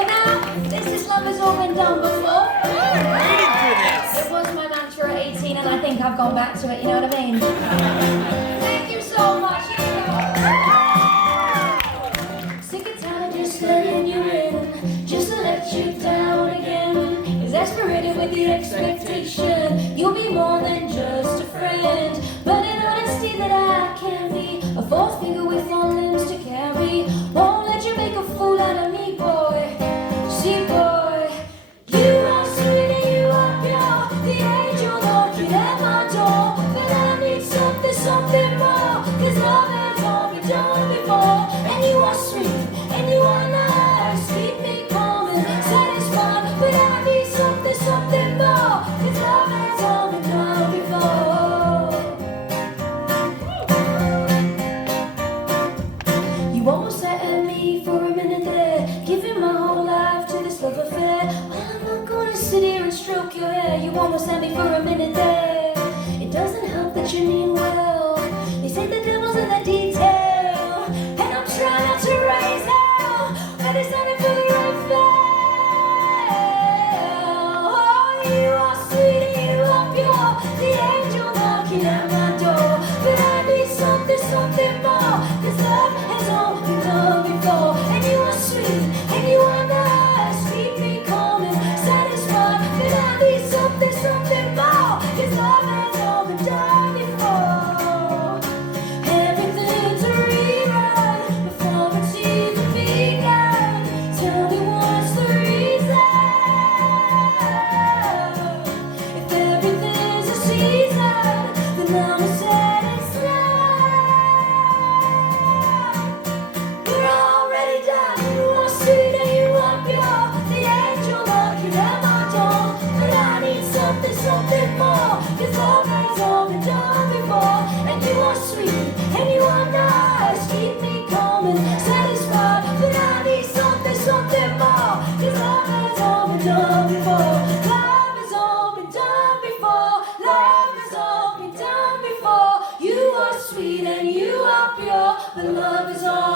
But now, this love has all been done before. Waiting for this. It was my mantra at 18 and I think I've gone back to it, you know what I mean? Thank you so much. Sick and tired of just letting you in, just to let you down again. Exasperated with the expectation you'll be more than just a friend. But in honesty that I can be a fourth finger with 4 limbs to carry. Won't let you make a fool out of me, boy. See, boy, you are sweet and you are pure, the angel knocking at my door. But I need something more, 'cause love has all been done before. And you are sweet and you are nice, keep me calm and satisfied. But I need something more, 'cause love has all been done before. You almost sat at me for a minute there, giving my whole life to this love affair. Well, I'm not gonna sit here and stroke your hair. You almost had me for a minute there. It doesn't help that you mean well. They say the devil's in the detail, and I'm trying not to raise hell, but it's not for the right oh, you are sweet and you are pure, the angel knocking at my door. But I need something more, 'cause love has all been done before. And you are sweet and you are nice, keep me calm and satisfied. But I need something more, 'cause love has all been done before. Everything's a rerun before it's even begun. Tell me what's the reason? If everything's a season, then I'm satisfied. We're already done. You are sweet and you are pure, the angel knocking at my door. But I need something more, 'cause love has all been done before. And you are sweet and you are nice, keep me calm and satisfied. But I need something more, 'cause love has all been done before. Love has all been done before. Love has all been done before. You are sweet and you are pure, but love is all